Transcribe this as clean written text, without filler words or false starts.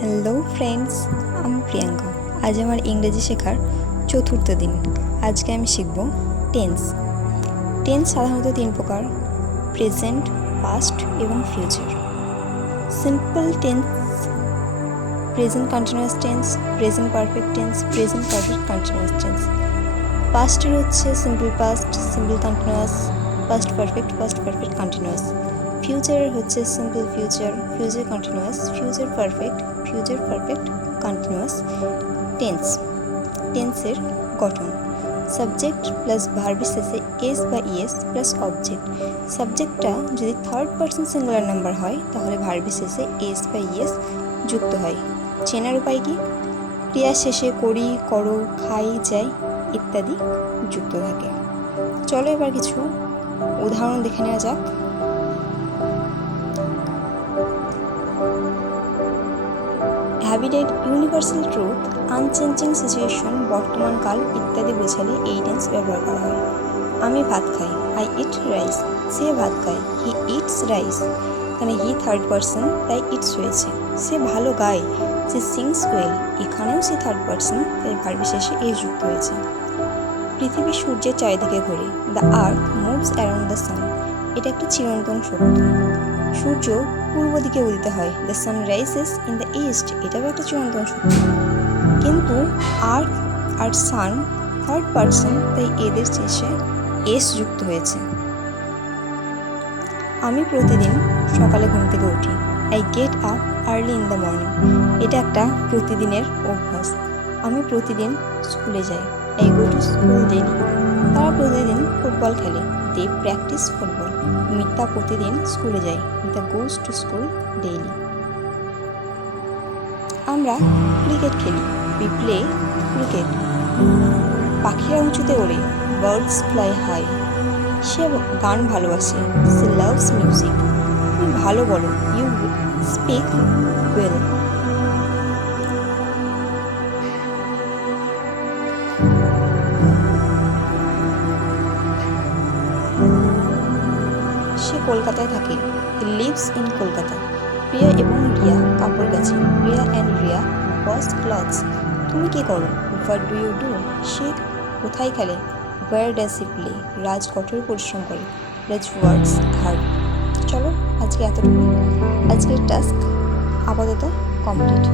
Hello friends, আমি প্রিয়াঙ্কা। আজ আমার ইংরেজি শেখার চতুর্থ দিন। আজকে আমি শিখব টেন্স। টেন্স সাধারণত তিন প্রকার: প্রেজেন্ট, পাস্ট এবং future. Simple tense, present continuous tense, present perfect tense, present perfect continuous tense. পাস্টের হচ্ছে simple past, simple continuous, past perfect continuous. ফিউচারের হচ্ছে simple future, future continuous, future perfect continuous tense. টেন্সের গঠন: সাবজেক্ট প্লাস ভার্বের শেষে S বা ES plus object. সাবজেক্টটা যদি থার্ড পারসন সিঙ্গুলার নাম্বার হয় তাহলে ভার্বের শেষে এস বা ইএস যুক্ত হয়। চেনার উপায় কি? ক্রিয়া শেষে করি, করো, খাই, যাই ইত্যাদি যুক্ত থাকে। চলো এবার কিছু উদাহরণ দেখে নেওয়া যাক। হ্যাবিটেট, ইউনিভার্সাল ট্রুথ, আনচেঞ্জিং সিচুয়েশন, বর্তমান কাল ইত্যাদি বোঝালে এই টেন্স ব্যবহার করা হয়। আমি ভাত খাই, আই ইট রাইস। সে ভাত খায়, হি ইটস রাইস। এখানে হি থার্ড পারসন তাই ইটস হয়েছে। সে ভালো গায়, সে সিংস ওয়েল। এখানেও সে থার্ড পারসন তাই ভার্বের শেষে এ যুক্ত হয়েছে। পৃথিবী সূর্যের চারিদিকে ঘোরে, the earth moves around the sun. এটা একটা চিরন্তন সত্য। সূর্য পূর্ব দিকে উদিত হয়, the sun rises in the east. এটাও একটা চিরন্তন সত্য। কিন্তু আর্থ আর সান থার্ড পারসন তাই এদের শেষে এস যুক্ত হয়েছে। আমি প্রতিদিন সকালে ঘুম থেকে উঠি, I get up early in the morning. এটা একটা প্রতিদিনের অভ্যাস। আমি প্রতিদিন স্কুলে যাই, I go to school daily. তারা প্রতিদিন ফুটবল খেলে, দে প্র্যাকটিস ফুটবল। মিতা প্রতিদিন স্কুলে যায়, Mita goes to school daily. আমরা ক্রিকেট খেলি, উই প্লে ক্রিকেট। পাখিরা উঁচুতে ওড়ে, বার্ডস ফ্লাই হাই। সে গান ভালোবাসে, সে লাভস মিউজিক। তুমি ভালো বলো, ইউ স্পিক ওয়েল। সে কলকাতায় থাকে, হি লিভস ইন কলকাতা। প্রিয়া এবং রিয়া কাপড় কাচে, প্রিয়া অ্যান্ড রিয়া ওয়াশ ক্লথস। তুমি কি করো, হোয়াট ডু ইউ ডু। সে কোথায় খেলে, ওয়্যার ডাজ হি প্লে। রাজ কঠোর পরিশ্রম করে, রাজ ওয়ার্কস হার্ড। চলো আজকে এতটুকু। আজকের টাস্ক আপাতত কমপ্লিট।